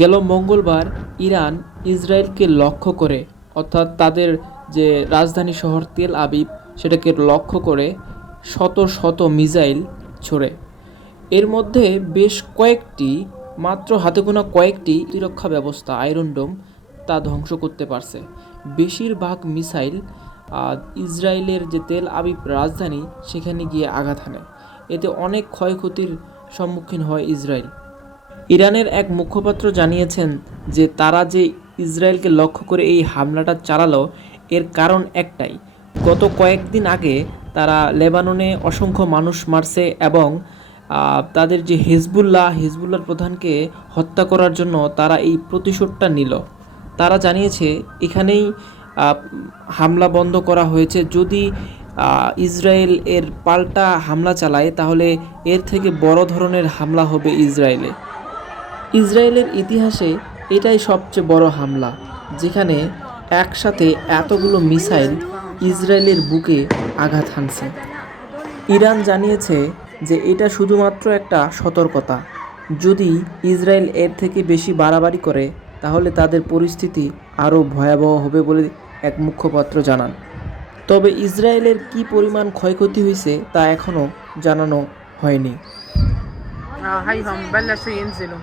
গেল মঙ্গলবার ইরান ইসরায়েলকে লক্ষ্য করে, অর্থাৎ তাদের যে রাজধানী শহর তেল আবিব সেটাকে লক্ষ্য করে শত শত মিসাইল ছোড়ে। এর মধ্যে বেশ কয়েকটি, মাত্র হাতে গোনা কয়েকটি প্রতিরক্ষা ব্যবস্থা আয়রন ডোম তা ধ্বংস করতে পারছে। বেশিরভাগ মিসাইল ইসরায়েলের যে তেল আবিব রাজধানী সেখানে গিয়ে আঘাত হানে। এতে অনেক ক্ষয়ক্ষতির সম্মুখীন হয় ইসরায়েল। ইরানের এক মুখপাত্র জানিয়েছেন যে তারা যে ইসরায়েলকে লক্ষ্য করে এই হামলাটা চালালো এর কারণ একটাই, গত কয়েকদিন আগে তারা লেবাননে অসংখ্য মানুষ মারছে এবং তাদের যে হিজবুল্লাহর প্রধানকে হত্যা করার জন্য তারা এই প্রতিশোধটা নিল। তারা জানিয়েছে এখানেই হামলা বন্ধ করা হয়েছে। যদি ইসরায়েল এর পাল্টা হামলা চালায় তাহলে এর থেকে বড় ধরনের হামলা হবে ইসরায়েলে। ইসরায়েলের ইতিহাসে এটাই সবচেয়ে বড় হামলা, যেখানে একসাথে এতগুলো মিসাইল ইসরায়েলের বুকে আঘাত হানছে। ইরান জানিয়েছে যে এটা শুধুমাত্র একটা সতর্কতা, যদি ইসরায়েল এর থেকে বেশি বাড়াবাড়ি করে তাহলে তাদের পরিস্থিতি আরও ভয়াবহ হবে বলে এক মুখপাত্র জানান। তবে ইসরায়েলের কী পরিমাণ ক্ষয়ক্ষতি হয়েছে তা এখনও জানানো হয়নি। هيهم بلشوا ينزلوا.